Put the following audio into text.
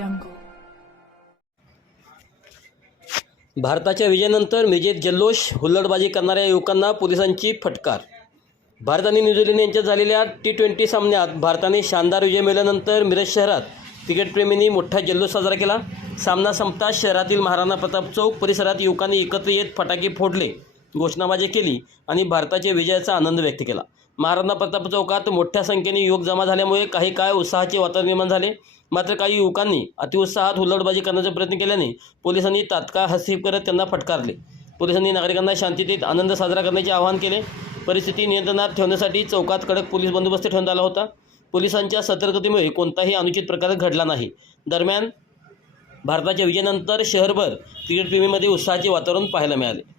jungle. भारताच्या विजयानंतर मिरजेत जल्लोष, हुल्लडबाजी करणाऱ्या युवकांना पोलिसांची फटकार. भारत आणि न्यूझीलंड यांच्यात झालेल्या T20 सामन्यात भारताने शानदार विजय मिळवल्यानंतर मिरज शहरात क्रिकेटप्रेमींनी मोठा जल्लोष साजरा केला. सामना संपताच शहरातील महाराणा प्रताप चौक परिसरात युवकांनी एकत्र येत फटाके फोडले, घोषणाबाजी केली आणि भारताच्या विजयाचा आनंद व्यक्त केला. महाराणा प्रताप चौकात मोठ्या संख्येने युवक जमा झाल्यामुळे काही काळ उत्साहाचे वातावरण निर्माण झाले. मात्र काही युवकांनी अतिउत्साहात हुल्लडबाजी करण्याचा प्रयत्न केल्याने पोलिसांनी तात्काळ हस्तक्षेप करत त्यांना फटकारले. पोलिसांनी नागरिकांना शांततेत आनंद साजरा करण्याचे आवाहन केले. परिस्थिती नियंत्रणात ठेवण्यासाठी चौकात कडक पोलीस बंदोबस्त ठेवण्यात आला होता. पोलिसांच्या सतर्कतेमुळे कोणताही अनुचित प्रकार घडला नाही. दरम्यान भारताच्या विजयानंतर शहरभर क्रिकेटप्रेमींमध्ये उत्साहाचे वातावरण पाहायला मिळाले.